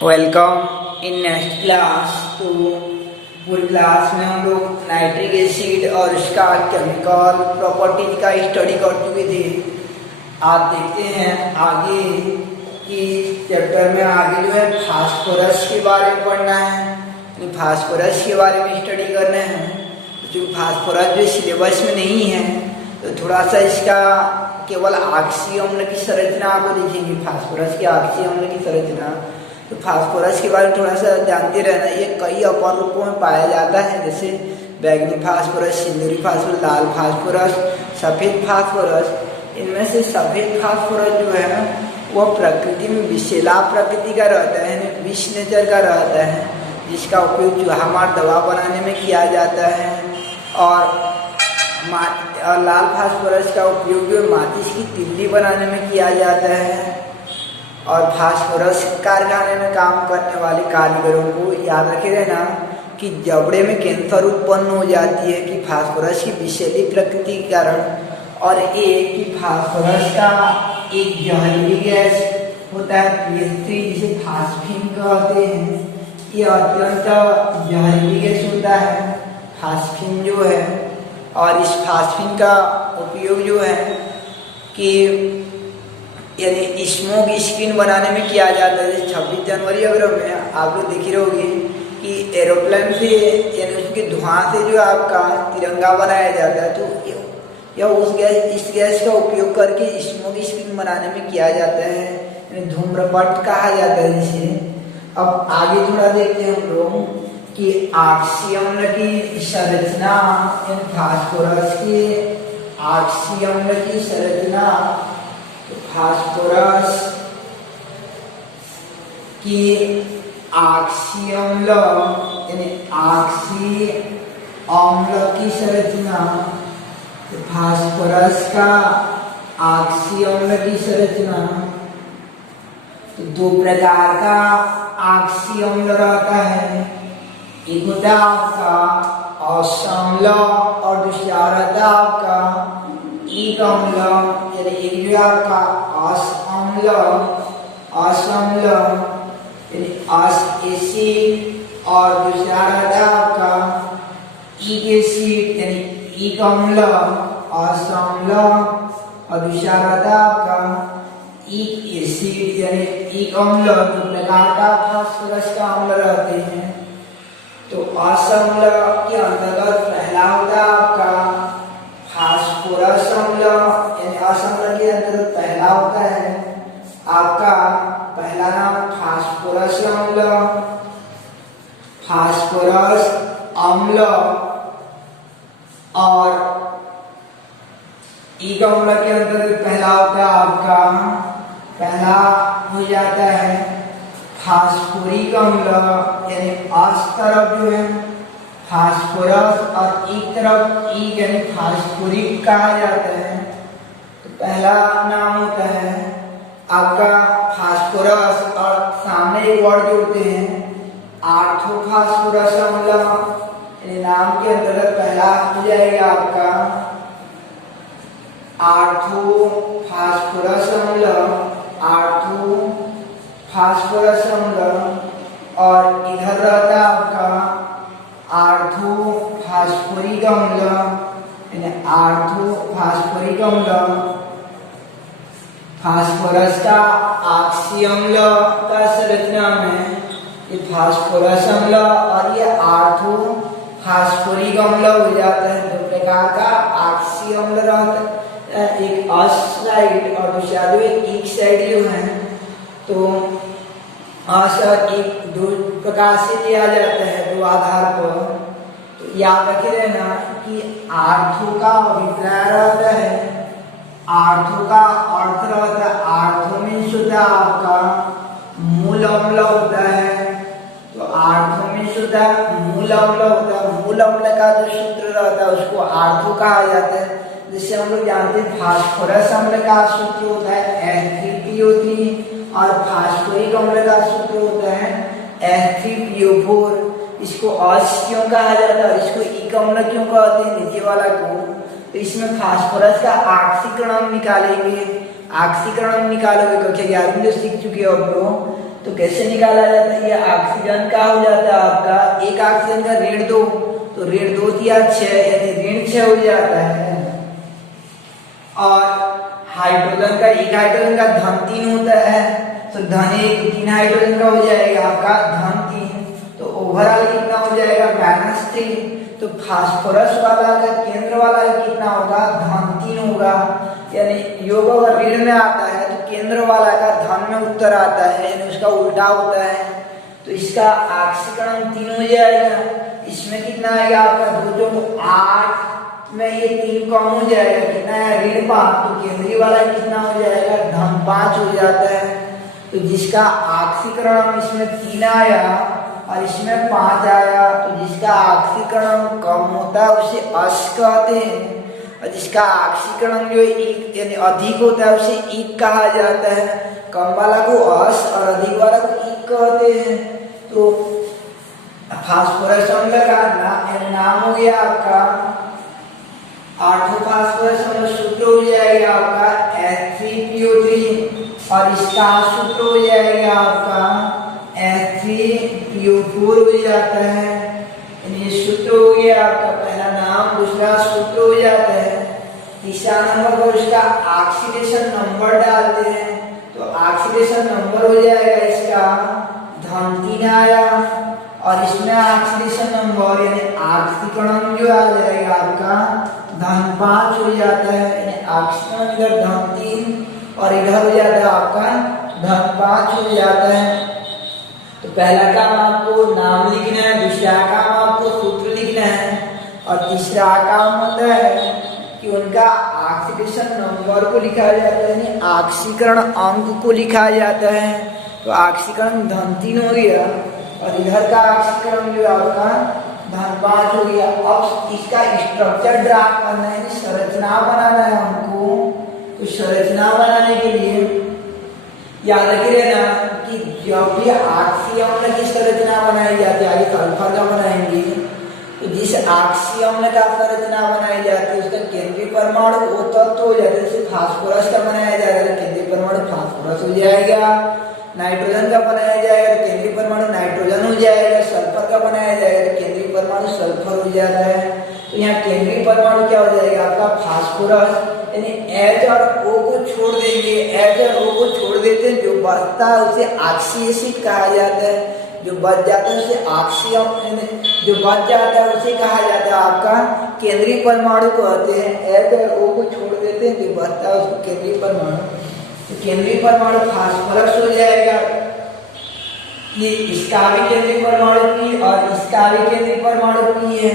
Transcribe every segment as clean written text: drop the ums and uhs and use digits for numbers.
Welcome in next class. तो पूरी class में हम लोग नाइट्रिक एसिड और उसका केमिकल प्रॉपर्टीज का स्टडी कर चुके थे। आप देखते हैं आगे कि चैप्टर में आगे जो है फास्फोरस के बारे में पढ़ना है, फास्फोरस के बारे में स्टडी करना है। जो फास्फोरस जो सिलेबस में नहीं है तो थोड़ा सा इसका केवल ऑक्सी अम्ल की संरचना आपको देखेंगे, फास्फोरस के ऑक्सी अम्ल की संरचना। तो फास्फोरस के बारे में थोड़ा सा जानते रहना। ये कई अपर रूपों में पाया जाता है, जैसे बैगनी फास्फोरस, सिंदूरी फास्फोरस, लाल फास्फोरस, सफ़ेद फास्फोरस। इनमें से सफ़ेद फास्फोरस जो है वह प्रकृति में विषैला प्रकृति का रहता है, विष नेचर का रहता है, जिसका उपयोग चूहा मार दवा बनाने में किया जाता है। और लाल फास्फोरस का उपयोग जो माचिस की तिल्ली बनाने में किया जाता है। और फास्फोरस कारखाने में काम करने वाले कारीगरों को याद रखे रहना कि जबड़े में कैंसर उत्पन्न हो जाती है कि फास्फोरस की विषैली प्रकृति के कारण। और एक कि फास्फोरस का एक जहरीली गैस होता है PH3, जिसे फास्फिन कहते हैं। ये अत्यंत जहरीली गैस होता है फास्फिन जो है। और इस फास्फिन का उपयोग जो है कि यानी स्मोक स्क्रीन बनाने में किया जाता है। 26 जनवरी अगर में आप लोग देख रहे होंगे कि एरोप्लेन से यानी उसके धुआं से जो आपका तिरंगा बनाया जाता है, तो यह इस गैस का उपयोग करके स्मोक स्क्रीन बनाने में किया जाता है, यानी धूम्रपट कहा जाता है जिसे। अब आगे थोड़ा देखते हैं हम लोग कि ऑक्सी अम्ल की संरचना, फास्फोरस के ऑक्सी अम्ल की संरचना। फास्फोरस की ऑक्सी अम्ल यानी ऑक्सी अम्ल की संरचना। फास्फोरस का ऑक्सी अम्ल की संरचना। तो दो प्रकार का ऑक्सी अम्ल रहता है, एक होता है आपका असम्ल और दूसरा रहता है आपका एक अम्ल। यानी एक जो आपका असम्ल यानी अस एसिड और दूसरा रहता है आपका एक एसिड यानी एक अम्ल असम्ल, और दूसरा रहता है आपका एक एसिड यानी एक अम्ल। दो प्रकार का फास्फोरस का अम्ल रहते हैं। तो असम्ल के अंतर्गत पहला होता है आपका फास्फोरस अम्ल, यानी असम्ल के अंतर्गत पहला होता है आपका पहला नाम फास्फोरस अम्ल। फास्फोरस अम्ल और एक अम्ल के अंतर्गत पहला होता है आपका, पहला हो जाता है फास्फोरिक अम्ल, यानी अस तरफ जो है फास्फोरस और एक तरफ एक यानी फास्फोरिक कहा जाता है। तो पहला नाम होता है आपका फास्फोरस और सामने एक वर्ड जोड़ते हैं आर्थोफास्फोरस अम्ल, यानी नाम के अंतर्गत पहला हो जाएगा आपका आर्थोफास्फोरस अम्ल, आर्थोफास्फोरस अम्ल। और इधर रहता है आपका आर्थोफास्फोरिक अम्ल, यानी आर्थोफास्फोरिक अम्ल। फास्फोरस का ऑक्सी अम्ल का संरचना में ये फास्फोरस अम्ल और ये आर्थोफास्फोरिक अम्ल हो जाता है। दो प्रकार का ऑक्सी अम्ल रहता है, एक अस साइड और दूसरा जो एक साइड जो है। तो अस एक दो प्रकार से लिया जाता है, दो आधार पर। तो याद रखे रहना कि आर्थो का अभिप्राय रहता है, आर्थो का अर्थ रहता है, आर्थो मीन्स होता है आपका मूल अम्ल होता है। तो आर्थो मीन्स होता है मूल अम्ल होता है। मूल अम्ल का जो सूत्र रहता है उसको आर्थो कहा जाता है। जैसे हम लोग जानते हैं फास्फोरस अम्ल का सूत्र होता है H3PO3 और फास्फोरिक अम्ल का सूत्र होता है H3PO4। इसको अस क्यों कहा जाता है, इसको एक अम्ल क्यों कहते हैं नीचे वाला को? तो इसमें फास्फोरस का ऑक्सीकरण निकालेंगे, ऑक्सीकरण निकालोगे कक्षा 11 में जो सीख चुके हो आप लोग। तो कैसे निकाला जाता है? ये ऑक्सीजन का हो जाता है आपका, एक ऑक्सीजन का ऋण 2, तो ऋण 2 दिया 6 यानी ऋण 6 हो जाता है। और हाइड्रोजन का, एक हाइड्रोजन का धन 3 होता है, तो धन 1 3 हाइड्रोजन का हो जाएगा आपका धन 3, तो ओवरऑल कितना हो जाएगा -3। तो फास्फोरस वाला का केंद्र वाला कितना होगा? धन 3 होगा, यानी योग अगर ऋण में आता है तो केंद्र वाला का धन में उत्तर आता है, यानी उसका उल्टा होता है। तो इसका ऑक्सीकरण 3 हो जाएगा। इसमें कितना आएगा आपका 2 जो 8 में ये 3 कम हो जाएगा, कितना है ऋण 5, तो केंद्रीय वाला कितना हो जाएगा? धन 5 हो जाता है। तो जिसका ऑक्सीकरण इसमें 3 आया और इसमें 5 आया, तो जिसका ऑक्सीकरण कम होता है उसे अश कहते हैं, और जिसका ऑक्सीकरण जो एक यानी अधिक होता है उसे इक कहा जाता है। कम वाला को अश और अधिक वाला को इक कहते हैं। तो फास्फोरस अम्ल का नाम हो गया आपका 8 फास्फोरस अम्ल, सूत्र हो जाएगा आपका H3PO3, और इसका सूत्र हो जाएगा आपका H3PO4 हो जाता है। ये सूत्र हो गया आपका पहला नाम, दूसरा सूत्र हो जाता है। तीसरा नंबर पर उसका ऑक्सीडेशन नंबर डालते हैं, तो ऑक्सीडेशन नंबर हो जाएगा इसका धन 3 आया, और इसमें ऑक्सीडेशन नंबर यानी ऑक्सीकरण जो आ जाएगा आपका धन 5 हो जाता है, यानी ऑक्सीकरण इधर धन 3 और इधर हो जाता है आपका धन 5 हो जाता है। तो पहला काम आपको नाम लिखना है, दूसरा काम आपको सूत्र लिखना है, और तीसरा काम होता है कि उनका ऑक्सीडेशन नंबर को लिखा जाता है, यानी ऑक्सीकरण अंक को लिखा जाता है। तो ऑक्सीकरण धन 3 हो गया, और इधर का ऑक्सीकरण जो आपका धन 5 हो गया। अब इसका स्ट्रक्चर ड्रा करना है, संरचना बनाना है हमको। तो संरचना बनाने के लिए याद रखिए ना कि जब भी ऑक्सी अम्ल की संरचना बनाई जाती है, आगे सल्फर का बनाएंगे, तो जिस ऑक्सी अम्ल का संरचना बनाई जाती है उसका केंद्रीय परमाणु वो तत्व हो जाता है। जैसे फास्फोरस का बनाया जाएगा तो केंद्रीय परमाणु फास्फोरस हो जाएगा, नाइट्रोजन का बनाया जाएगा तो केंद्रीय परमाणु नाइट्रोजन हो जाएगा, सल्फर का बनाया जाएगा तो केंद्रीय परमाणु सल्फर हो जाता है। तो यहाँ केंद्रीय परमाणु क्या हो जाएगा आपका फास्फोरस, यानी H और O को छोड़ देंगे, H और O को छोड़ देते हैं, जो बचता है उसे ऑक्सी एसिड कहा जाता है। जो बच जाता है उसे जो बच जाता है उसे कहा जाता है आपका केंद्रीय परमाणु कहते हैं। H और O को छोड़ देते हैं, जो बचता है उसको केंद्रीय परमाणु। तो केंद्रीय परमाणु फास्फोरस हो जाएगा, ये इसका भी केंद्रीय परमाणु P और इसका भी केंद्रीय परमाणु P है।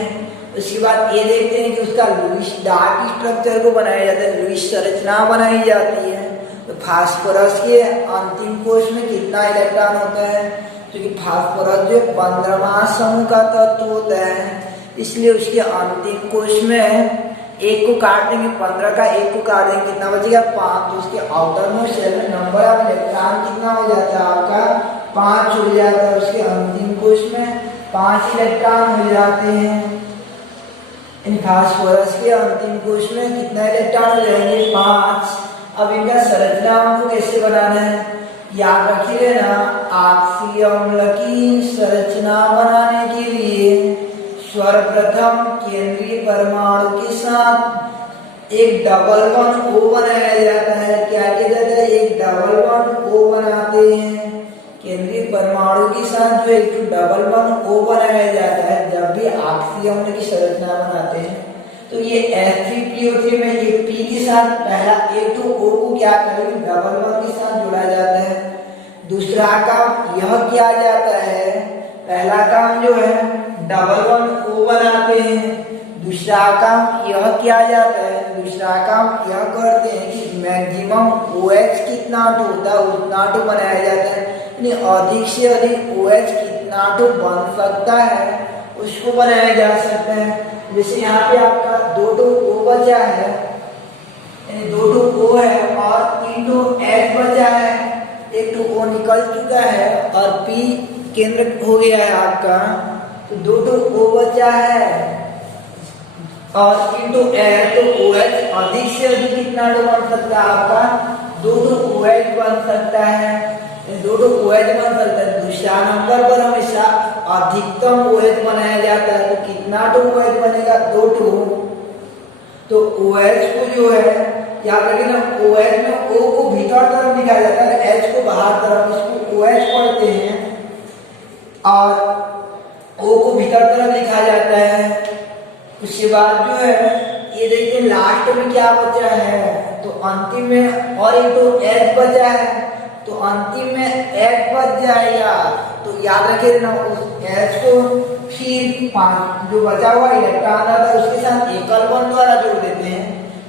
उसके बाद ये देखते हैं कि उसका लुईस डार्क स्ट्रक्चर को बनाया जाता है, लुईस संरचना बनाई जाती है। तो फास्फोरस के अंतिम कोश में कितना इलेक्ट्रॉन होता है? क्योंकि फास्फोरस जो 15वां समूह का तत्व होता है, इसलिए उसके अंतिम कोश में एक को काट देंगे, 15 का एक को काट देंगे, कितना बचेगा 5। तो उसके आउटर मोस्ट शेल में नंबर ऑफ इलेक्ट्रॉन कितना हो जाता है आपका 5 हो जाता है। उसके अंतिम कोश में 5 इलेक्ट्रॉन हो जाते हैं। इन फास्फोरस के अंतिम कोश में कितना इलेक्ट्रॉन हो जाएंगे 5। अब इनका संरचना हमको कैसे बनाना है याद रखिए ना, ऑक्सी अम्ल की संरचना बनाने के लिए सर्वप्रथम केंद्रीय परमाणु के साथ एक डबल बॉन्ड O बनाया जाता है। क्या किया जाता है? एक डबल बॉन्ड O बनाते हैं। केंद्रीय परमाणु के साथ जो एक डबल बॉन्ड O बनाया जाता है जब भी ऑक्सी अम्ल की संरचना बनाते हैं, तो ये H3PO3 में ये P के साथ पहला एक तो O को क्या करेंगे डबल बॉन्ड के साथ जोड़ा जाता है। दूसरा काम यह किया जाता है, पहला काम जो है डबल बॉन्ड O बनाते हैं, दूसरा काम यह किया जाता है, दूसरा काम यह करते हैं कि मैक्सिमम OH कितना होता है उतना बनाया जाता है, यानी अधिक से अधिक OH कितना बन सकता है उसको बनाया जा सकता है। जैसे यहाँ पे आपका 2 O बचा है, यानी 2 O है और 3 H बचा है, 1 O निकल चुका है और P केंद्र हो गया है आपका, तो 2 O बचा है और 3 H, तो OH अधिक से अधिक कितना बन सकता है आपका 2 OH बन सकता है। दो OH बन सकता है। दूसरा नंबर पर हमेशा अधिकतम OH बनाया जाता है, तो कितना OH बनेगा? 2। तो OH को जो है याद रखिए ना, OH में O को भीतर तरफ लिखा जाता है, H को बाहर तरफ, इसको OH पढ़ते हैं और O को भीतर तरफ लिखा जाता है। उसके बाद जो है ये देखिए लास्ट में क्या बचा है, तो अंतिम में और एक तो H बचा है, तो अंतिम में H बच जाएगा। तो याद रखिए ना, उस H को फिर 5 जो बचा हुआ इलेक्ट्रॉन आता है उसके साथ एकल बॉन्ड द्वारा जोड़ देते हैं।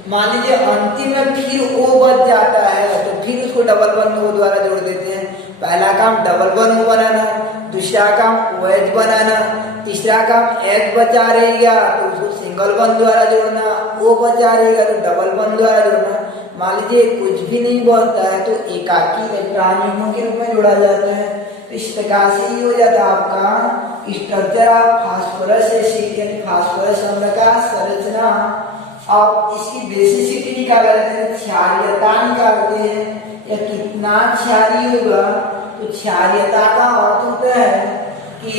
मान लीजिए अंतिम में फिर O बच जाता है, तो फिर उसको डबल बॉन्ड O द्वारा जोड़ देते हैं। पहला काम डबल बॉन्ड O बनाना, दूसरा काम OH बनाना, तीसरा काम H बचा रहेगा तो उसको सिंगल बॉन्ड द्वारा जोड़ना, O बचा रहेगा तो डबल बॉन्ड द्वारा जोड़ना। मान लीजिए कुछ भी नहीं बनता है तो एकाकी इलेक्ट्रॉन युग्म के रूप में जोड़ा जाता है। तो इस प्रकार से ये हो जाता है आपका स्ट्रक्चर ऑफ फास्फोरस एसिड, यानी फास्फोरस अम्ल का संरचना। अब इसकी बेसिसिटी निकालते हैं, क्षारीयता निकालते हैं, या कितना क्षारीय होगा। तो क्षारीयता का अर्थ होता है कि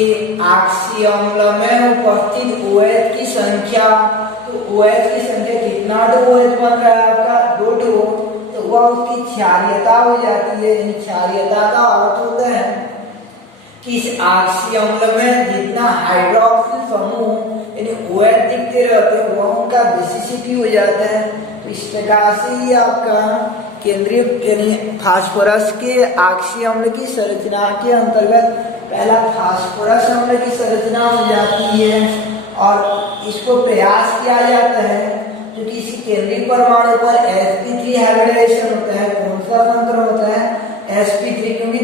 ऑक्सी अम्ल में उपस्थित OH की संख्या, तो OH की संख्या कितना OH बन रहा है आपका? 2, तो वह उसकी क्षारीयता हो जाती है। यानी क्षारीयता का अर्थ होता है कि इस ऑक्सी अम्ल में जितना हाइड्रोक्सिल समूह यानी OH दिखते रहते हैं वह उनका बेसिसिटी हो जाता है। तो इस प्रकार से ही आपका केंद्रीय यानी फास्फोरस के ऑक्सी अम्ल की संरचना के अंतर्गत पहला फास्फोरस अम्ल की संरचना हो जाती है और इसको प्रयास किया जाता है क्योंकि इसी केंद्रीय परमाणु पर sp3 हाइब्रिडाइजेशन होता है। कौन सा संकरण होता है? sp3, क्योंकि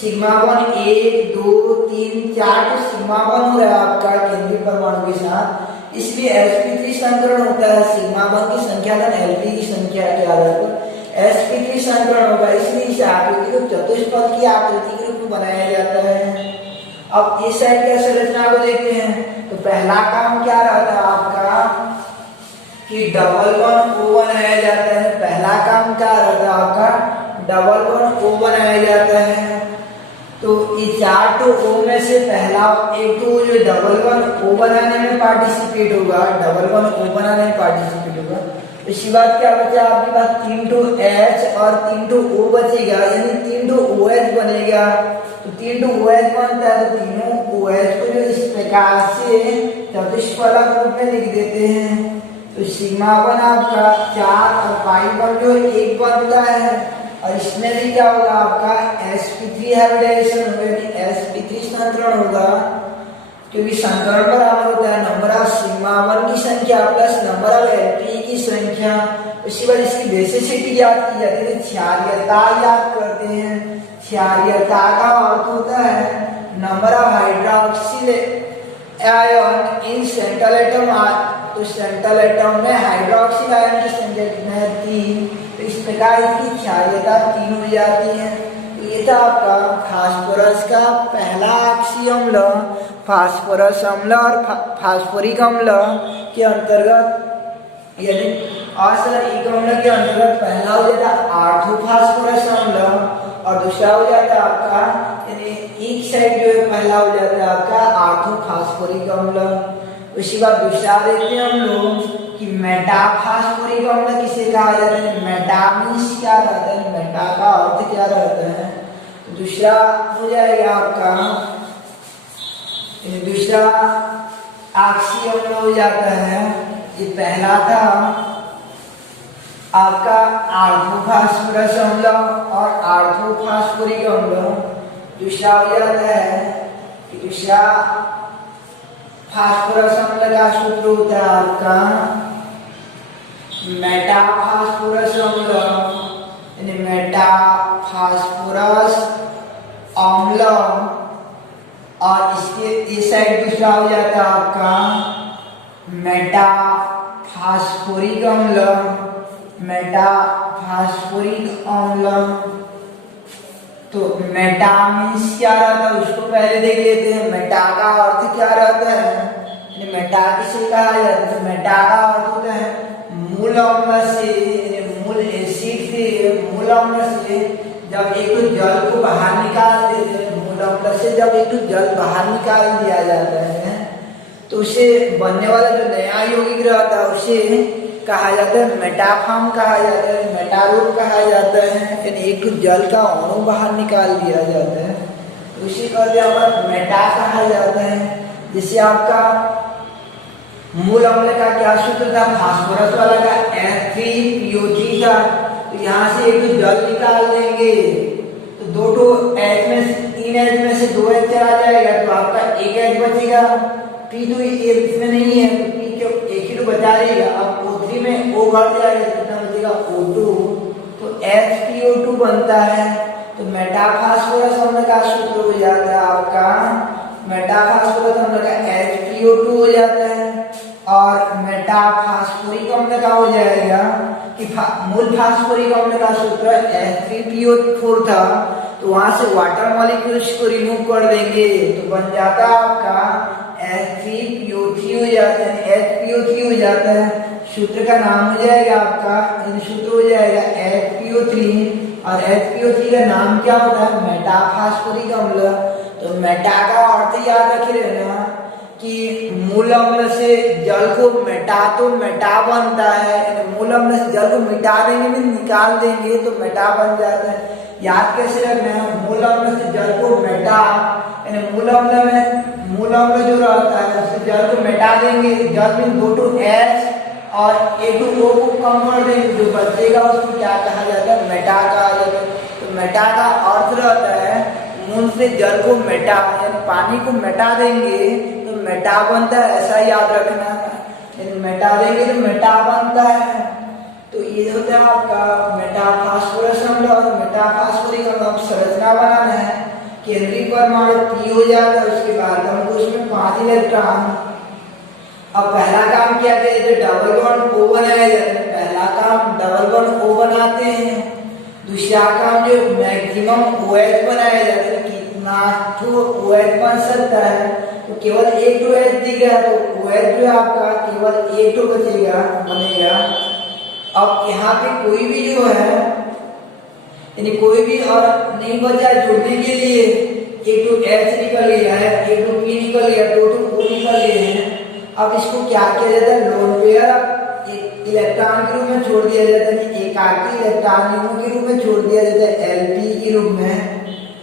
सिग्मा बॉन्ड 1 2 3 4 तो सिग्मा बॉन्ड हो रहा है आपका केंद्रीय परमाणु के साथ, इसलिए sp3 संकरण होता है। सिग्मा बॉन्ड की संख्या का Lp की संख्या के आधार पर sp3 संकरण होगा, इसलिए इस आकृति को चतुष्पद की आकृति के रूप में बनाया जाता है। अब इस साइड की संरचना को देखते हैं। तो पहला काम क्या रहता है आपका कि डबल बॉन्ड O बनाया जाता है। पहला काम क्या रहता है आपका? डबल बॉन्ड O बनाया जाता है। तो इस 4 O में से पहला एक तो जो डबल बॉन्ड O बनाने में पार्टिसिपेट होगा, डबल बॉन्ड O बनाने में पार्टिसिपेट होगा। इसके बाद क्या बचा आपके पास? 3 H और 3 O बचेगा, यानी 3 OH बनेगा। तो 3 OH बनता है, तो तीनों OH को जो इस प्रकार से चतुष्फलक रूप में लिख देते हैं। तो सिग्मा वन आपका 4 और पाई वन जो 1 बनता है, और इसमें भी क्या होगा आपका? sp3 हाइब्रिडाइजेशन होगा, यानी sp3 संकरण होगा, क्योंकि संकरण बराबर होता है नंबर ऑफ सिग्मा वन की संख्या प्लस नंबर ऑफ Lp की संख्या। उसके बाद इसकी बेसिसिटी याद की जाती है, क्षारीयता याद करते हैं। क्षारीयता का अर्थ होता है number of hydroxyl ion in central atom. तो सेंट्रल एटम में हाइड्रोक्सिल आयन की संख्या कितना है? 3। तो इस प्रकार इसकी क्षारीयता 3 हो जाती है। ये था आपका फास्फोरस का पहला ऑक्सी अम्ल। फास्फोरस अम्ल और फास्फोरिक अम्ल के अंतर्गत यानी असरइक अम्ल के अंतर्गत पहला हो जाता है ऑर्थोफास्फोरस अम्ल और दूसरा हो जाता है आपका यानी एक साइड जो है पहला हो जाता है आपका ऑर्थोफास्फोरिक अम्ल। उसके बाद दूसरा देखते हैं हम लोग कि मेटाफास्फोरिक अम्ल किसे कहा जाता है? मेटा मीन्स क्या रहता है? मेटा का अर्थ क्या रहता है? दूसरा हो जाएगा आपका दूसरा ऑक्सी अम्ल हो जाता है। ये पहला था आपका ऑर्थोफास्फोरस अम्ल और ऑर्थोफास्फोरिक अम्ल। दूसरा हो जाता है कि दूसरा फास्फोरस अम्ल का सूत्र होता है आपका मेटाफास्फोरस अम्ल, यानी मेटाफास्फोरस अम्ल। और इसके इस साइड दूसरा हो जाता है आपका मेटाफास्फोरिक अम्ल, मेटाफास्फोरिक अम्ल। तो मेटा मीन्स क्या रहता है उसको पहले देख लेते हैं। मेटा का अर्थ क्या रहता है? मेटा किसे कहा जाता है? मेटा का अर्थ होता है मूल अम्ल से, मूल एसिड से, मूल अम्ल से जब एक तो जल को बाहर निकाल देते हैं, मूल अम्ल से जब एक तो जल बाहर निकाल दिया जाता है तो उसे बनने वाला जो नया यौगिक रहता है उसे कहा जाता है मेटाफॉर्म कहा जाता है, मेटारूप कहा जाता है। यानी एक तो जल का अणु बाहर निकाल दिया जाता है तो उसे कहते हैं मेटा कहा जाता है। जैसे आपका मूल अम्ल का क्या सूत्र था, फास्फोरस वाला का F3PO3 था, तो यहाँ से एक तो जल निकाल देंगे तो दो तो H में 3 H में से 2 H चला जाएगा तो आपका एक H बचेगा। P तो इसमें नहीं है तो P क्यों एक ही तो बचा रहेगा। अब O3 में O घट जाएगा तो कितना बचेगा O2, तो HPO2 बनता है। तो मेटाफास्फोरस अम्ल का सूत्र हो जाता है आपका, मेटाफास्फोरस अम्ल का HPO2 हो जाता है और मेटाफास्फोरिक अम्ल का हो जाएगा कि मूल फास्फोरिक अम्ल का सूत्र F3PO4 था तो वहां से वाटर मॉलिक्यूल्स को रिमूव कर देंगे तो बन जाता है आपका H3PO3 हो जाता है, HPO3 हो जाता है। सूत्र का नाम हो जाएगा आपका, सूत्र हो जाएगा HPO3 और HPO3 का नाम क्या होता है, मेटाफास्फोरिक अम्ल। तो मेटा का अर्थ याद रखे रहना कि मूल अम्ल से जल को मेटा तो मेटा बनता है, मूल अम्ल से जल को मिटा देंगे भी निकाल देंगे तो मेटा बन जाता है। याद कैसे रखना है, मूल अम्ल से जल को मेटा, यानी मूल अम्ल जो रहता है उससे जल को मिटा देंगे, जल में 2 to H और A to O को कम कर देंगे, जो बचेगा उसको क्या कहा जाता है, मेटा कहा जाता है। तो मेटा का अर्थ रहता है मूल से जल को मेटा, यानी पानी को मिटा देंगे तो मेटा बनता है, ऐसा याद रखना है। मेटा देंगे तो मेटा बनता है। तो ये होता है आपका मेटाफास्फोरस अम्ल और मेटाफास्फोरिक अम्ल। संरचना बनाना है, केंद्रीय परमाणु P हो जाता है, उसके बाद हमको उसमें 5 इलेक्ट्रॉन। अब पहला काम क्या किया, डबल बॉन्ड O बनाया जाता है, पहला काम डबल बॉन्ड O बनाते हैं। दूसरा काम जो मैक्सिमम OH बनाया जाता है, कितना तो OH बन सकता है, तो केवल एक तो H दिख रहा है तो OH जो आपका केवल एक तो बचेगा बनेगा। अब यहाँ पे कोई भी जो है यानी कोई भी और नहीं बचा जोड़ने के लिए, एक तो H निकल गया है, एक तो P निकल गया, 2 तो O निकल गए हैं। अब इसको क्या किया जाता है, लोन पेयर एक इलेक्ट्रॉन के रूप में छोड़ दिया जाता है, एकाकी इलेक्ट्रॉन के रूप में छोड़ दिया जाता है Lp के रूप में।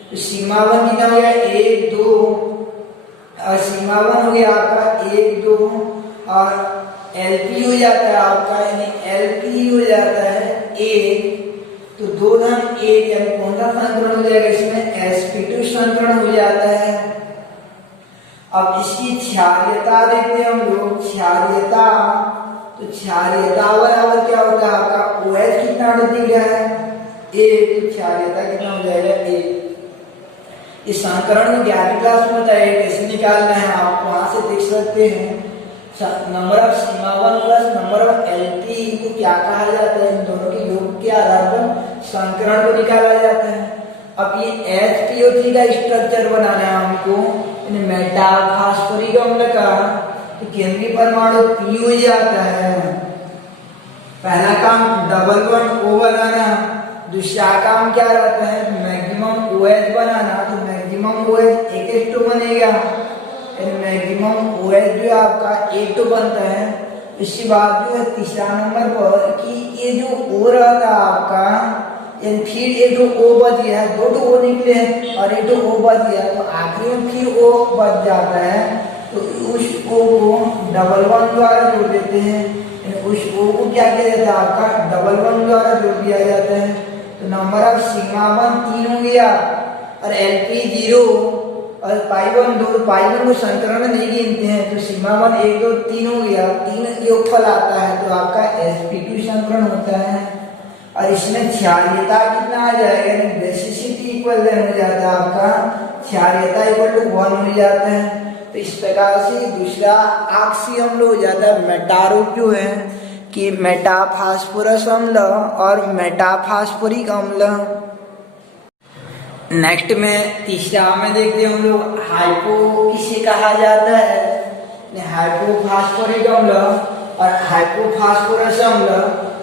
तो सिग्मा 1 कितना हो गया 1 2 और सिग्मा 1 हो गया आपका 1 2 और Lp हो जाता है आपका, यानी Lp हो जाता है 1, तो 2 धन 1 यानी कौन सा संकरण हो जाएगा, इसमें sp2 संकरण हो जाता है। अब इसकी क्षारीयता देखते हैं हम लोग, क्षारीयता, तो क्षारीयता बराबर क्या होता है आपका OH कितना दिख रहा है 1, तो क्षारीयता कितना हो जाएगा 1। इस संकरण को 11वीं क्लास में बताया कैसे निकालना है, आप वहां से देख सकते हैं। Number of sigma 1 plus number of Lp को क्या कहा जाता है, इन दोनों के योग के आधार पर संकरण को निकाला जाता है। अब ये HPO3 का स्ट्रक्चर बनाना है हमको, मेटाफास्फोरिक अम्ल का, तो केंद्रीय परमाणु P हो जाता है। पहला काम डबल बॉन्ड O बनाना, दूसरा काम क्या रहता है मैक्सिमम OH बनाना, तो मैक्सिमम OH 1 बनेगा, मैक्सिमम OH जो आपका 1 बनता है। इसके बाद जो है तीसरा नंबर पर कि ये जो O रहता है आपका, फिर एक तो O बच गया है, 2 तो O निकले हैं और एक तो O बच गया, तो आखिरी में फिर O बच जाता है, तो उस O को डबल बॉन्ड द्वारा जोड़ देते हैं। उस O को क्या किया जाता है आपका डबल बॉन्ड द्वारा जोड़ दिया जाता है। तो नंबर ऑफ सिग्मा 1 3 हो गया और Lp 0 और पाई 1 2, पाई 1 को संकरण नहीं गिनते हैं, तो सिग्मा 1 1 2 3 हो गया, 3 योगफल आता है तो आपका sp2 संकरण होता है। और इसमें क्षारीयता कितना आ जाएगा, यानी बेसिसिटी इक्वल हो जाता है आपका, क्षारीयता इक्वल टू 1 हो जाता है। तो इस प्रकार से दूसरा आक्सीय अम्ल हो जाता है मेटारूप जो है कि मेटाफास्फोरस अम्ल और मेटाफास्फोरिक अम्ल। नेक्स्ट में तीसरा में देखते हैं हम लोग हाइपो किसे कहा जाता है, हाइपोफास्फोरिक अम्ल और हाइपोफास्फोरस अम्ल।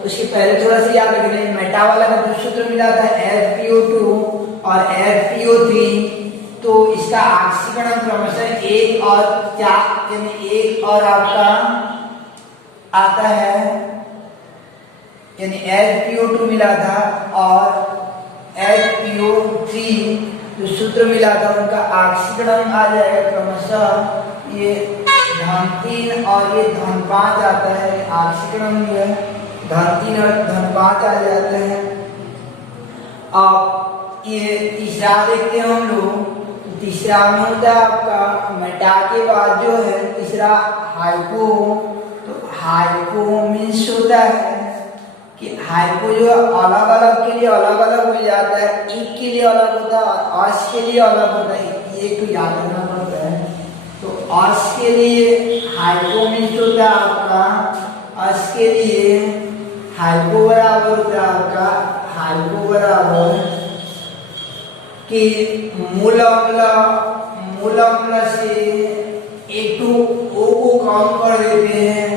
उसके पहले थोड़ा सा याद रख लें, मेटा वाला का जो सूत्र मिला था FeO2 और FeO3, तो इसका ऑक्सीकरण क्रमशः 1 और 4 यानी 1 और आपका आता है, यानी FeO2 मिला था और FeO3 जो सूत्र मिला था उनका ऑक्सीकरण आ जाएगा क्रमशः, ये धन 3 और ये धन 5 आता है, ऑक्सीकरण ये धन 3 और धन 5 आ जाते हैं। अब ये तीसरा देखते हैं हम लोग, तीसरा में होता है आपका मेटा के बाद जो है तीसरा हाइपो, तो हाइपो मीन्स होता है कि हाइपो जो अलग अलग के लिए अलग अलग हो जाता है, एक के लिए अलग होता है और अस के लिए अलग होता है, ये तो याद रखना पड़ता है। तो अस के लिए हाइपो मीन्स होता है आपका, अस के लिए हाइपो बराबर होता है आपका, हाइपो बराबर कि मूल अम्ल से H2O को कम कर देते हैं,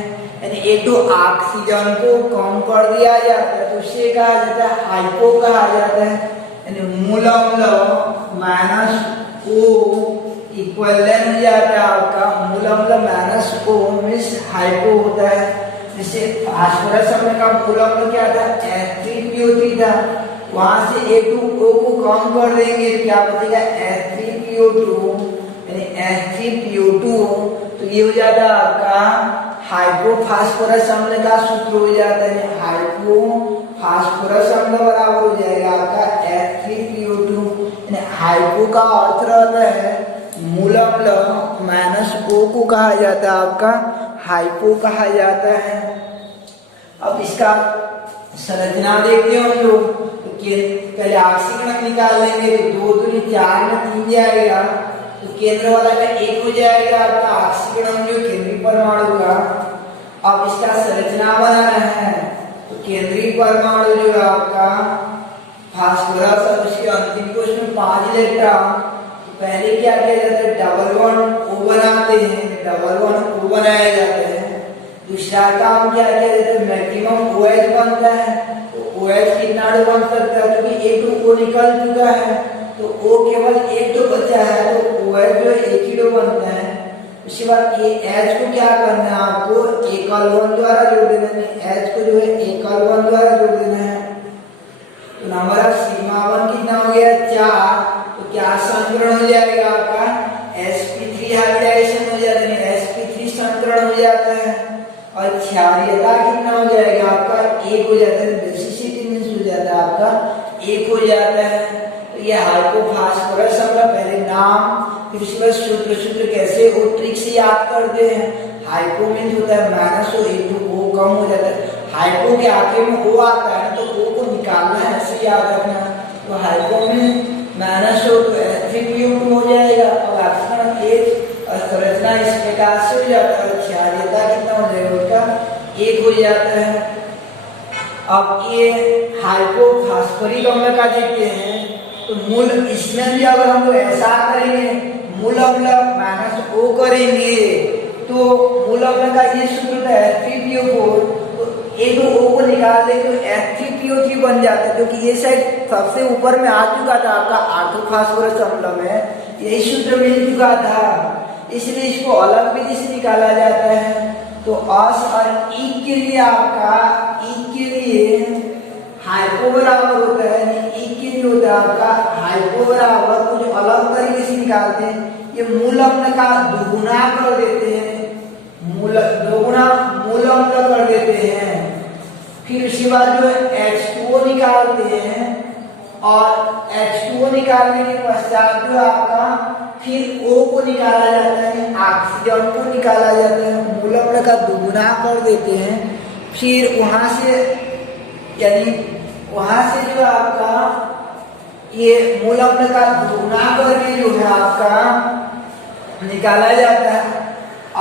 यानी H2 ऑक्सीजन को कम कर दिया जाता है, तो उसे कहा जाता है हाइपो कहा जाता है, यानी मूल अम्ल माइनस O इक्वलेंट हो जाता है आपका, मूल अम्ल माइनस O मीन्स हाइपो होता है। जैसे फास्फोरस अम्ल का मूल अम्ल क्या था, H3PO3 था, वहां से H2O को कम कर देंगे, क्या बचेगा H3PO2, यानी H3PO2, तो ये हो जाता है आपका हाइपो फास्फोरस अम्ल का सूत्र हो जाता है, हाइपो फास्फोरस अम्ल बराबर हो जाएगा आपका H3PO2, यानी हाइपो का अर्थ रहता है मूल अम्ल माइनस O को कहा जाता है आपका हाइपो कहा जाता है। अब इसका संरचना देखते हैं हम लोग, तो पहले ऑक्सीकरण निकाल लेंगे, तो 2 दूनी 4 में 3 जाएगा, तो केंद्र वाला का 1 हो जाएगा आपका ऑक्सीकरण जो केंद्रीय परमाणु का। अब इसका संरचना बनाना है, तो केंद्रीय परमाणु जो है आपका फास्फोरस और उसके अंतिम कोश में 5 इलेक्ट्रॉन, पहले क्या किया जाता है डबल बॉन्ड O बनाते हैं, डबल बॉन्ड O बनाया जाता है। दूसरा काम क्या किया जाता है मैक्सिमम OH बनता है, तो OH कितना बन सकता है, क्योंकि H2O निकल चुका है तो O केवल एक तो बचा है, तो OH जो एक ही बनता है। उसके बाद ये H को क्या करना है आपको एकल बॉन्ड द्वारा जोड़ देना है, H को जो है एकल बॉन्ड द्वारा जोड़ देना है। तो नंबर ऑफ सिग्मा 1 कितना हो गया 4, तो क्या संकरण हो जाएगा आपका sp3 हाइब्रिडाइजेशन हो जाता है, sp3 संकरण हो जाता है। और क्षारीयता कितना हो जाएगा आपका 1 हो जाता है, बेसिसिटी मींस हो जाता है आपका 1 हो जाता है। तो ये हाइपो फास्फोरस अम्ल, पहले नाम फिर उसके बाद सूत्र कैसे वो ट्रिक से याद करते हैं। हाइपो मींस होता है माइनस O कम हो जाता है, हाइपो के आखिर में O आता है तो O को निकालना है, ऐसे याद रखना। तो हाइपो में माइनस O तो H3PO2 हो जाएगा और ऑक्सीजन H और संरचना इस प्रकार से हो जाता है। क्षारीयता कितना हो जाएगा उसका 1 हो जाता है। अब ये हाइपो फास्फोरिक अम्ल का देखते हैं, तो मूल इसमें भी अगर हम लोग ऐसा करेंगे मूल अम्ल माइनस O करेंगे तो मूल अम्ल का ये सूत्र है H3PO4, तो H2O को निकाल दें तो H3PO3 बन जाता है, क्योंकि ये साइड सबसे ऊपर में आ चुका था आपका ऑर्थोफॉस्फोरस अम्ल में, यही सूत्र मिल चुका था, इसलिए इसको अलग विधि से निकाला जाता है। तो अस और ई के लिए आपका ई के लिए हाइपो बराबर होता है, ई के लिए होता है आपका हाइपो बराबर, कुछ अलग तरीके से निकालते हैं। ये मूल अम्ल का दोगुना कर देते हैं, मूल अम्ल कर देते हैं, फिर उसके बाद जो है H2O निकालते हैं और H2O निकालने के पश्चात जो आपका फिर O को निकाला जाता है, ऑक्सीजन को निकाला जाता है, मूल अम्ल का दोगुना कर देते हैं। फिर वहां से यानी वहां से जो आपका ये मूल अम्ल का दोगुना करके जो है आपका निकाला जाता है।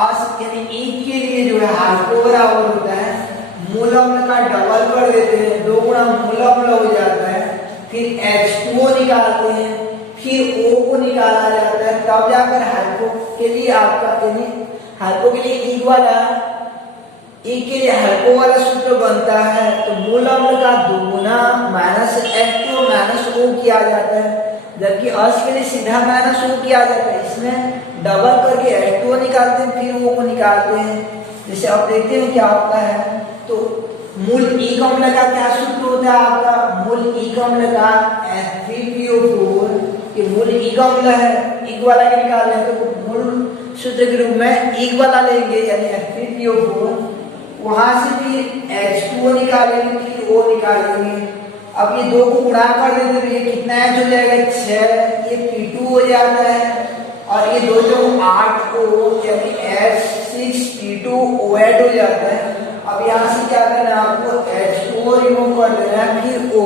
अस यानी E के लिए जो है हाइपो बराबर होता है, मूल अम्ल का डबल कर देते हैं, 2 गुना मूल अम्ल हो जाता है, फिर H2O निकालते हैं, फिर O को निकाला जाता है, तब जाकर हाइपो के लिए आपका यानी हाइपो के लिए E वाला E के लिए हाइपो वाला सूत्र बनता है तो मूल अम्ल का दोगुना माइनस H2 माइनस O किया जाता है, जबकि अस के लिए सीधा माइनस O किया जाता है। इसमें डबल करके H2O निकालते हैं फिर O को निकालते हैं। जैसे अब देखते हैं क्या होता है। तो मूल E अम्ल का क्या सूत्र होता है आपका, मूल E अम्ल का F3PO4, ये मूल E अम्ल है, E वाला के निकाल रहे हैं तो मूल सूत्र के रूप में E वाला लेंगे यानी F3PO4, वहां से फिर H2O निकालेंगे फिर O निकालेंगे। अब ये दो को गुणा कर देते तो ये कितना H हो जाएगा 6, ये P2 हो जाता है और ये दो जो 8O यानी H6P2O8 हो जाता है। अब यहाँ से क्या करना है आपको H2O रिमूव कर देना है फिर O।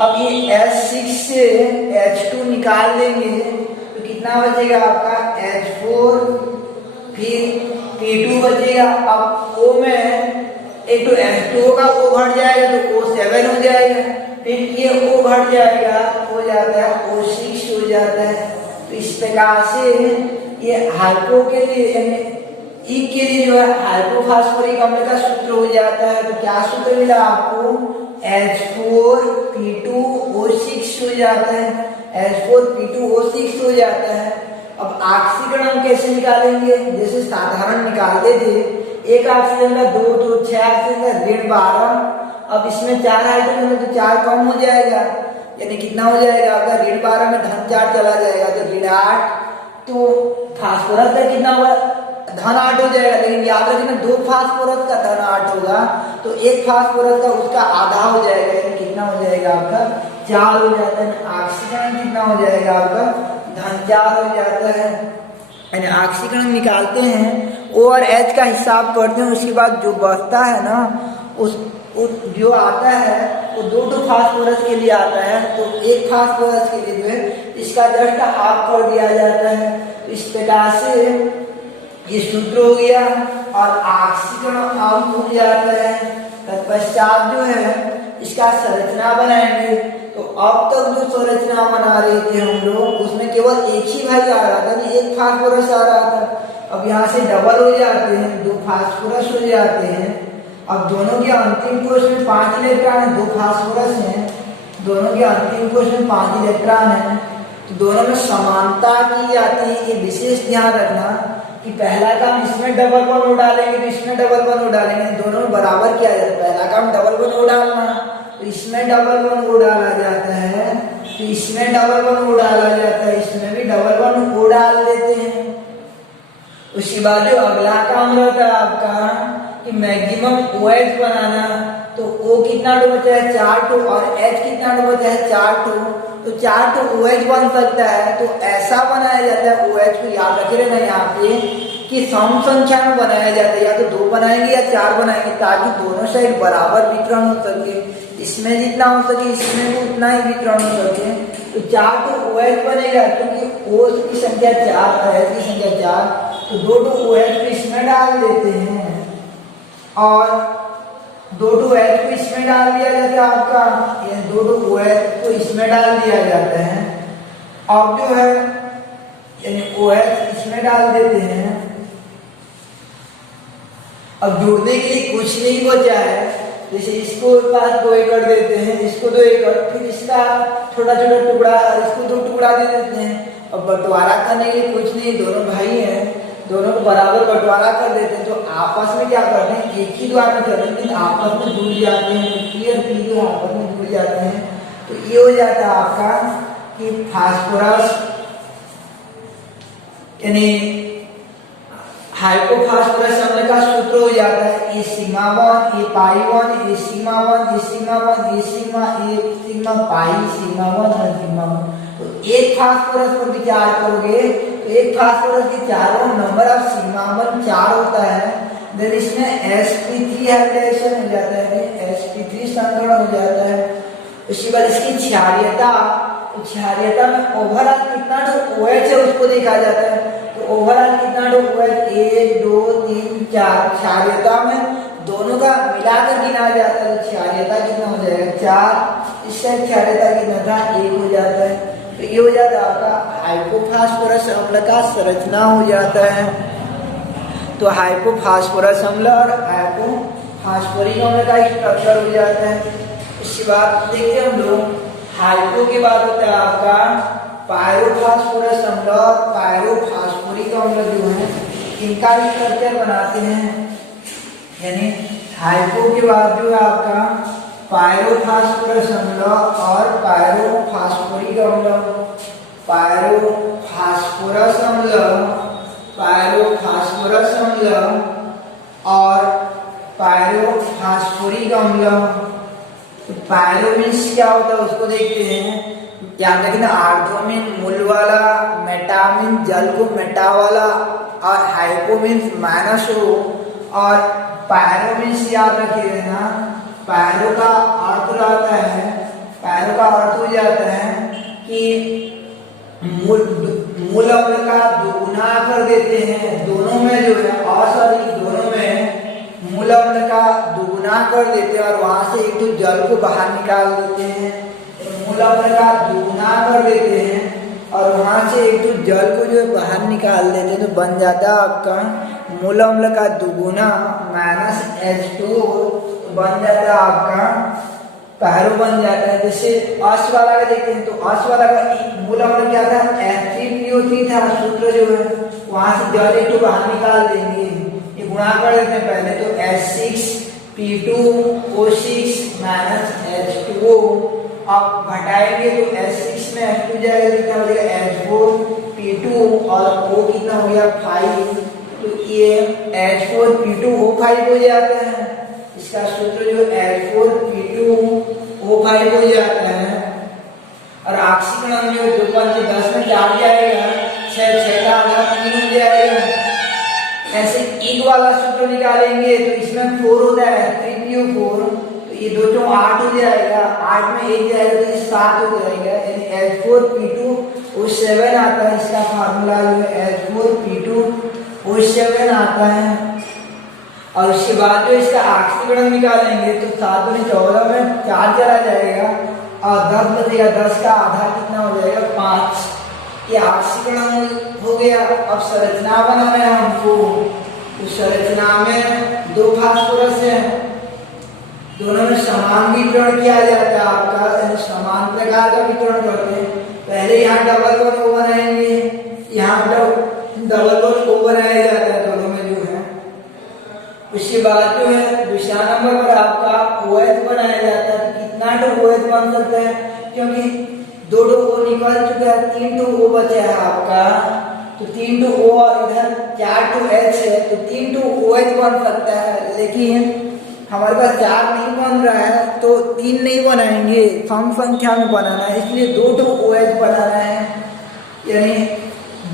अब ये H6 से H2 निकाल देंगे तो कितना बचेगा आपका H4 फिर P2 बचेगा। अब O में एक तो H2O का O घट जाएगा तो O7 हो जाएगा, फिर ये O घट जाएगा हो जाता है O6 हो जाता है। तो इस प्रकार से ये हाइपो के लिए यानी E के लिए जो है हाइपोफॉस्फोरिक अम्ल का सूत्र हो जाता है। तो क्या सूत्र मिला आपको H4P2O6 हो जाता है, H4P2O6 हो जाता है। अब ऑक्सीकरण हम कैसे निकालेंगे, जैसे साधारण निकालते थे, एक ऑक्सीजन का 2 तो 6 ऑक्सीजन का ऋण 12। अब इसमें 4 हाइड्रोजन है तो 4 कम हो जाएगा यानी कितना हो जाएगा आपका ऋण 12 में धन 4 चला जाएगा तो ऋण 8। तो फास्फोरस का कितना होगा धन 8 हो जाएगा, लेकिन याद रखना 2 फास्फोरस का धन 8 होगा तो एक फास्फोरस का उसका आधा हो जाएगा यानी कितना हो जाएगा आपका 4 हो जाता है। ऑक्सीजन कितना हो जाएगा आपका धन 4 हो जाता है। यानी ऑक्सीजन निकालते हैं O और H का हिसाब करते हैं, उसके बाद जो बचता है ना उस जो आता है वो 2 फास्फोरस के लिए आता है तो एक फास्फोरस के लिए जो है इसका जस्ट हाफ कर दिया जाता है। तो इस प्रकार से ये सूत्र हो गया और ऑक्सीजन अम्ल हो जाता है। तत्पश्चात जो है इसका संरचना बनाएंगे। तो अब तक जो संरचना बना रहे थे हम लोग उसमें केवल एक ही भाई आ रहा था, एक फास्फोरस आ रहा था। अब यहाँ से डबल हो जाते हैं, 2 फास्फोरस हो जाते हैं। अब दोनों के अंतिम कोश में 5 इलेक्ट्रॉन है, 2 फास्फोरस हैं, दोनों के अंतिम कोश में 5 इलेक्ट्रॉन है तो दोनों में समानता की जाती है। ये विशेष ध्यान रखना कि पहला काम इसमें डबल बॉन्ड डालेंगे तो इसमें डबल बॉन्ड डालेंगे, दोनों में बराबर किया जाता है। पहला काम डबल बॉन्ड डालना तो इसमें डबल बॉन्ड डाला जाता है तो इसमें डबल बॉन्ड डाला जाता है, इसमें भी डबल बॉन्ड डाल देते हैं। उसके बाद जो अगला काम रहता है आपका कि मैक्सिमम OH बनाना। तो O कितना बचा है 4 और H कितना बचा है 4 तो 4 OH बन सकता है। तो ऐसा बनाया जाता है OH को याद रखे रहना यहाँ पे कि सम संख्या में बनाया जाता है, या तो 2 बनाएंगे या 4 बनाएंगे ताकि दोनों साइड बराबर वितरण हो सके। इसमें जितना हो सके इसमें भी उतना ही वितरण हो सके। तो 4 OH बनेगा क्योंकि O की संख्या 4 और H की संख्या 4 तो 2 OH को इसमें डाल देते हैं और 2 H को इसमें डाल दिया जाता है आपका, ये 2 OH को इसमें डाल दिया जाता है। अब जो है यानी OH इसमें डाल देते हैं। अब जोड़ने के लिए कुछ नहीं बचा है, जैसे इसको पास 2 एकड़ देते हैं, इसको 2 एकड़, फिर इसका छोटा छोटा टुकड़ा और इसको 2 टुकड़ा दे देते हैं। अब बंटवारा करने के लिए कुछ नहीं, दोनों भाई हैं, दोनों को बराबर बंटवारा कर देते हैं। तो आपस में क्या करते हैं एक ही द्वार में चलते हैं लेकिन आपस में जुड़ जाते हैं, P और P जो आपस में जुड़ जाते हैं। तो ये हो जाता है आपका कि फास्फोरस यानी हाइपोफॉस्फोरस अम्ल का सूत्र हो जाता है ए सिग्मा 1 ए पाई 1 ए सिग्मा 1 ए सिग्मा 1 ए सिग्मा पाई सिग्मा 1 और सिग्मा 1। तो एक फास्फोरस पर विचार करोगे तो एक फास्फोरस के चारों नंबर ऑफ सिग्मा 1 4 होता है। देन इसमें sp3 हाइब्रिडेशन हो जाता है, sp3 संकरण हो जाता है। उसके बाद इसकी क्षारीयता में ओवरऑल कितना OH है उसको देखा जाता है। तो ओवरऑल कितना OH 1 2 3 4 क्षारीयता में दोनों का मिलाकर गिना जाता है। तो क्षारीयता कितना हो जाएगा 4, इसका क्षारीयता कितना था 1 हो जाता है। तो ये हो जाता है आपका हाइपोफॉस्फोरस अम्ल का संरचना हो जाता है। तो हाइपोफॉस्फोरस अम्ल और हाइपोफॉस्फोरिक अम्ल का स्ट्रक्चर हो जाता है। इसके बाद देखिए हम लोग हाइपो के बाद होता है आपका पायरोफॉस्फोरस अम्ल और पायरोफॉस्फोरिक अम्ल जो है इनका भी स्ट्रक्चर बनाते हैं। यानी हाइपो के बाद जो है आपका पायरोफॉस्फोरस अम्ल और पायरोफॉस्फोरिक अम्ल, पायरोफॉस्फोरस अम्ल, पायरोफॉस्फोरस अम्ल और पायरोफॉस्फोरिक अम्ल। पायरो मीन्स क्या होता है उसको देखते हैं। याद रखना आर्थो मीन मूल वाला, मेटा मीन जल को मेटा वाला और हाइपो मीन्स माइनस हो और पायरो मीन्स याद रखिए ना, पायरो का अर्थ रहता है, पायरो का अर्थ हो जाता है कि मूल अम्ल का दोगुना कर देते हैं। दोनों में जो है असॉरी दोनों में मूल अम्ल का दोगुना कर देते हैं और वहां से एक तो जल को बाहर निकाल देते हैं। मूल अम्ल का दोगुना कर देते हैं और वहां से एक तो जल को जो बाहर निकाल देते हैं, तो बन जाता है आपका मूल अम्ल का दोगुना माइनस H2 बन जाता है आपका पायरो बन जाता है। जैसे अश वाला का देखते हैं तो अश वाला का मूल अम्ल क्या था, H3PO3 था सूत्र जो है, वहां से जल एक तो बाहर निकाल देंगे, ये गुणा कर देते हैं पहले, तो H6P2O6 माइनस H2O। अब घटाएंगे तो H6 में H2 जाएगा, कितना हो जाएगा H4P2 और O कितना हो गया 5, तो ये H4P2O5 हो जाता है। इसका सूत्र जो H4P2O5 हो जाता है। और ऑक्सीजन अणु जो 2 5 10 में 4 जाएगा, 6 का आधा 3 हो जाएगा। ऐसे एक वाला सूत्र निकालेंगे तो इसमें 4 होता है 3PO4, तो ये 2 तो 8 हो जाएगा, 8 में 1 जाएगा तो ये 7 हो जाएगा, यानी H4P2O7 आता है। इसका फार्मूला जो है H4P2O7 आता है। और उसके बाद जो इसका ऑक्सीकरण निकालेंगे तो 7 और 14 में 4 चला जाएगा और 10 बचेगा, 10 का आधा कितना हो जाएगा 5। ये ऑक्सीकरण हो गया। अब संरचना बनाना है हमको, तो संरचना में 2 फास्फोरस है, दोनों में समान वितरण किया जाता है आपका, यानी समान प्रकार का वितरण करते हैं। पहले यहाँ डबल बॉन्ड O बनाएंगे, यहाँ डबल बॉन्ड O बनाया जाता है दोनों में जो है। उसके बाद जो है दूसरा नंबर पर आपका OH बनाया जाता है। तो कितना OH बन सकता है, क्योंकि 2 O निकल चुका है, 3 O बचा है आपका, तो 3 O और इधर 4 H है, तो 3 OH बन सकता है। लेकिन हमारे पास 4 नहीं बन रहा है तो 3 नहीं बनाएंगे, कम संख्या में बनाना है, इसलिए 2 OH बनाना है। यानी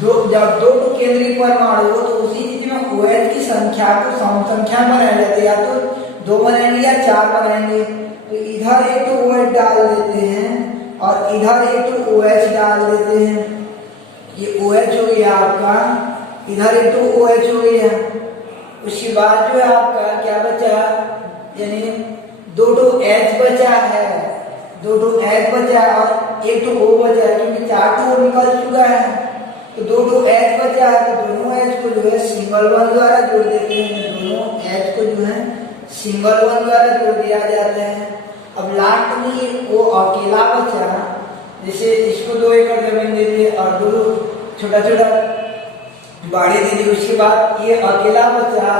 जब 2 केंद्रीय परमाणु हो तो उसी स्थिति में OH की संख्या को सम संख्या बनाया जाता है, या तो 2 बनाएंगे या 4 बनाएंगे। तो इधर एक OH डाल देते हैं और इधर एक OH डाल देते हैं, ये OH हो गया आपका, इधर एक OH हो गया। उसके बाद जो है आपका क्या बचा, यानी 2 H बचा है, 2 H बचा और एक O बचा है, क्योंकि 4 O निकल चुका है, तो 2 H बचा है, तो दोनों H को जो है सिंगल बॉन्ड द्वारा जोड़ देते हैं। दोनों H को जो है सिंगल बॉन्ड द्वारा जोड़ दिया जाता है। अब लास्ट में वो अकेला बचा, जैसे इसको 2 एकड़ जमीन दे दिए और 2 छोटा छोटा बाड़ी दे दी, उसके बाद ये अकेला बचा,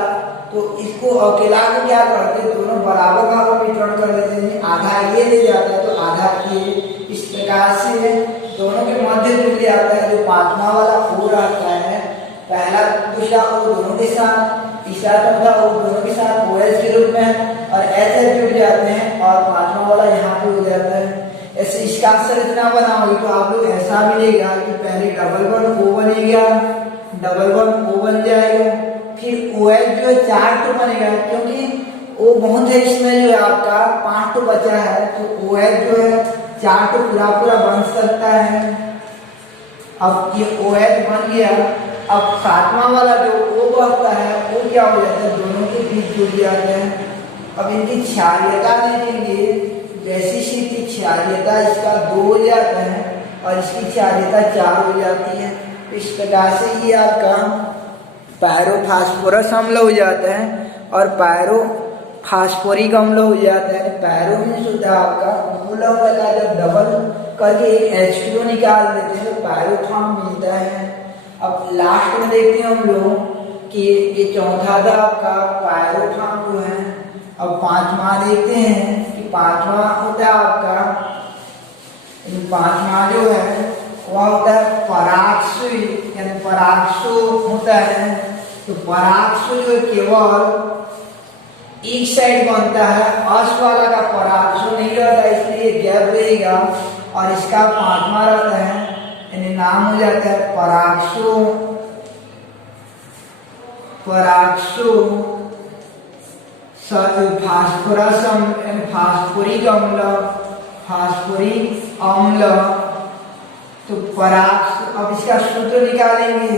तो इसको अकेला को क्या करते हैं, दोनों बराबर भाग में वितरण कर देते हैं। आधा ये ले जाता है तो आधा ये, इस प्रकार से दोनों के मध्य जुड़ जाता है। जो 5वां वाला O रहता है, पहला दूसरा O दोनों के साथ, तीसरा चौथा O दोनों के साथ OH के रूप में और H जुड़ जाते हैं और 5वां वाला यहाँ पे हो जाता है। ऐसे इसका संरचना बनाओगे तो आप लोग ऐसा मिलेगा कि पहले डबल बॉन्ड O बनेगा, डबल बॉन्ड O बन जाएगा, फिर OH जो है 4 बनेगा, क्योंकि O बहुत है इसमें जो है आपका 5 बचा है, तो OH जो है 4 पूरा बन सकता है। अब ये OH बन गया। अब 7वां वाला जो O बचता है वो क्या हो जाता है, दोनों के बीच जुड़ जाते हैं। अब इनकी क्षारीयता देखेंगे, जैसी इसकी क्षारीयता इसका 2 हो जाता है और इसकी क्षारीयता 4 हो जाती है। इस प्रकार से ये आपका पैरोफास्फोरस अम्ल हो जाता है और पैरोफास्फोरिक अम्ल हो जाता है। पैरो मीन्स होता है आपका मूल अम्ल का जब डबल करके एक H2O निकाल देते हैं तो पैरोथॉन मिलता है। अब लास्ट में देखते हैं हम लोग कि ये चौथा था आपका पैरोथॉन जो है। अब पांचवा देखते हैं कि पांचवा होता है आपका, पांचवा जो है वह होता है परागशु, यानी परागशु होता है। तो परागशु जो केवल एक साइड बनता है, अस वाला का परागशु नहीं रहता, इसलिए गैप रहेगा और इसका पांचवा रहता है, यानी नाम हो जाता है परागशु। परागशु फास्फोरस फास्फोरिक अम्ल, फास्फोरिक अम्ल। तो पराग, अब इसका सूत्र निकालेंगे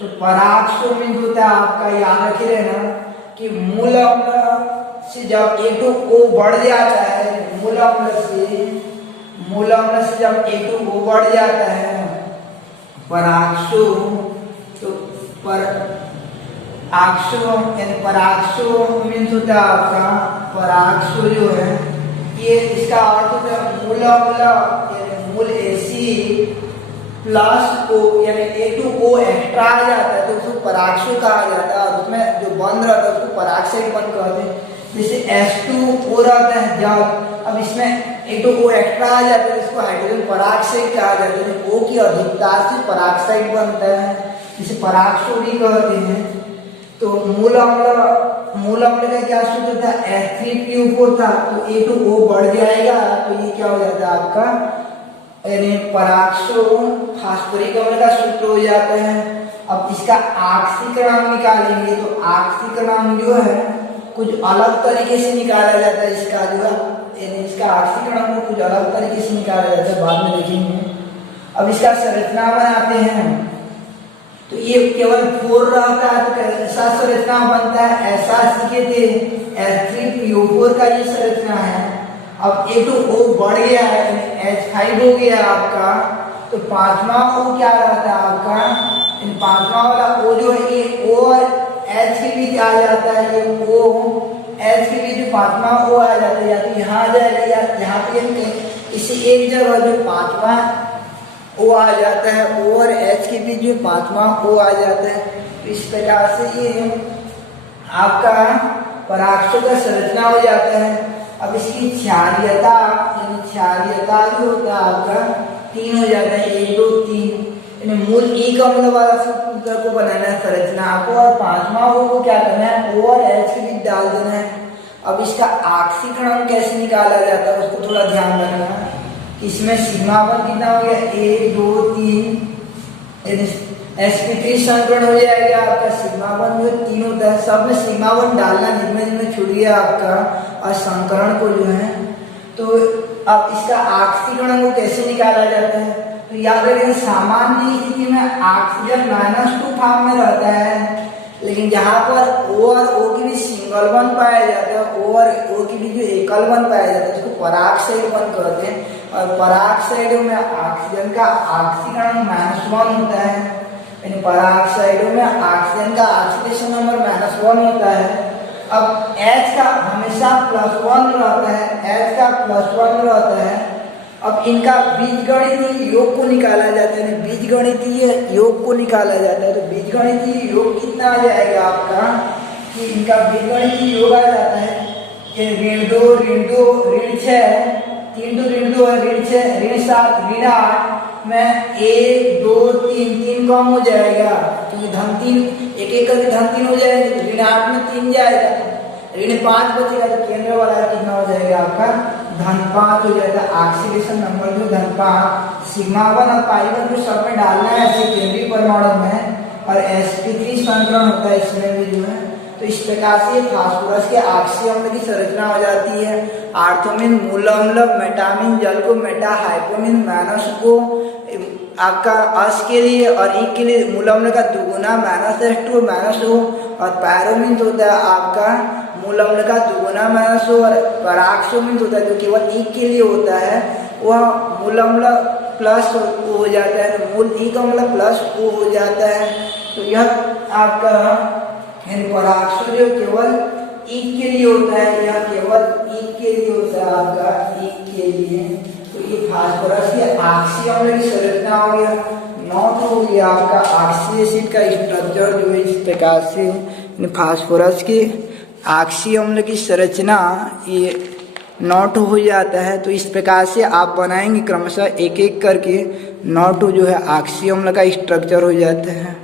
तो परागशु मीन्स होता है आपका, याद रखे रहना कि मूल अम्ल से जब H2O बढ़ जाता है, मूल अम्ल से जब H2O बढ़ जाता है परागशु, तो परागशु मीन्स होता है आपका, परागशु जो है ये इसका अर्थ होता है मूल अम्ल यानी मूल एसिड प्लस O यानी H2O एक्स्ट्रा आ जाता है तो उसको परागशु कहा जाता है और उसमें जो बंद रहता है उसको परागसाइड बंद कहते हैं। जैसे H2O रहता है जब, अब इसमें H2O एक्स्ट्रा आ जाता है इसको हाइड्रोजन परागसाइड कहा जाता है। O की अधिकता से परागसाइड बनता है, जिसे परागशु भी कहते हैं। तो मूल अम्ल का क्या सूत्र था, H3PO4 था, तो H2O बढ़ जाएगा तो ये क्या हो जाता है आपका, यानी परागशु फास्फोरिक अम्ल का सूत्र हो जाता है। अब इसका ऑक्सीकरण निकालेंगे तो ऑक्सीकरण जो है कुछ अलग तरीके से निकाला जाता है, इसका जो है यानी इसका ऑक्सीकरण को कुछ अलग तरीके से निकाला जाता है, बाद में देखेंगे। अब इसका संरचना बनाते हैं तो ये केवल 4 रहता है तो कैसा संरचना बनता है, ऐसा सीखे थे H3PO4 का ये संरचना है। अब H2O बढ़ गया है, H5 हो गया आपका, तो पांचवा O क्या रहता है आपका, इन पांचवा वाला O जो है ये O और H के बीच आ जाता है, ये O H के बीच पांचवा O आ जाता है, या तो यहाँ आ जाएगा या यहाँ पे इसी एक जगह जो पांचवा O आ जाता है, O और H के बीच जो पांचवा O आ जाता है। तो इस प्रकार से ये आपका परागशु का संरचना हो जाता है। अब इसकी क्षारीयता, यानी क्षारीयता जो होता है आपका 3 हो जाता है, 1 2 3, यानी मूल एक अम्ल वाला सूत्र को बनाना है संरचना को, और पांचवा O को क्या करना है, O और H के बीच डाल देना है। अब इसका ऑक्सीकरण कैसे निकाला जाता है उसको थोड़ा ध्यान रखना है। इसमें सिग्मा वन कितना हो गया, 1 2 3, sp3 संकरण हो जाएगा आपका। सिग्मा वन जो 3 होता है, सब में सिग्मा वन डालना, जिनमें छूट गया आपका, और संकरण को जो है। तो अब इसका ऑक्सीकरण को कैसे निकाला जाता है, तो याद रखिए सामान्य स्थिति में ऑक्सीजन -2 फॉर्म में रहता है, लेकिन जहाँ पर O और O के बीच सिंगल बॉन्ड पाया जाता है, O और O के बीच जो एकल बॉन्ड पाया जाता है उसको परागसाइड बॉन्ड कहते हैं। और परागसाइडों में ऑक्सीजन का ऑक्सीकरण -1 होता है, यानी परागसाइडों में ऑक्सीजन का ऑक्सीडेशन नंबर -1 होता है। अब H का हमेशा +1 रहता है, H का +1 रहता है। अब इनका बीजगणितीय योग को निकाला जाता है, बीजगणितीय योग को निकाला जाता है। तो बीजगणितीय योग कितना आ जाएगा आपका, कि इनका बीजगणितीय योग आ जाता है ऋण 2 ऋण 2 ऋण 6, 3 2 ऋण 2 ऋण 6 ऋण 7 ऋण 8 में 1 2 3 कम हो जाएगा, क्योंकि धन 3 एक एक करके धन 3 हो जाएगा, ऋण 8 में 3 जाएगा, ऋण 5 बचेगा, तो केंद्र वाला कितना हो जाएगा आपका, धन 5 हो जाएगा। ऑक्सीडेशन नंबर जो धन 5, सिग्मा वन और पाई वन को सब में डालना है ऐसे केंद्रीय परमाणु में, और sp3 संकरण होता है इसमें भी जो है। तो इस प्रकार से फास्फोरस के ऑक्सी अम्ल की संरचना हो जाती है। आर्थोमिन मूल अम्ल, मेटामिन जल को, मेटा हाइपोमिन माइनस को आपका अस के लिए, और एक के लिए मूल अम्ल का दुगुना -H2 -O, और पैरोमिन होता है आपका मूल अम्ल का दुगुना -O, और परागशु होता है जो केवल एक के लिए होता है, वह मूल अम्ल प्लस O हो जाता है, तो मोल ई का मतलब प्लस O हो जाता है। तो यह आपका पराक्षर जो केवल ई के लिए होता है, यह केवल ई के लिए होता है, आपका ई के लिए। तो ये फास्फोरस के ऑक्सी अम्ल की संरचना हो गया। नॉट हो गया आपका ऑक्सी एसिड का स्ट्रक्चर जो है, इस प्रकार से फास्फोरस के ऑक्सी अम्ल की संरचना ये नॉट हो जाता है। तो इस प्रकार से आप बनाएंगे क्रमशः एक एक करके नॉट जो है ऑक्सी अम्ल का स्ट्रक्चर हो जाता है।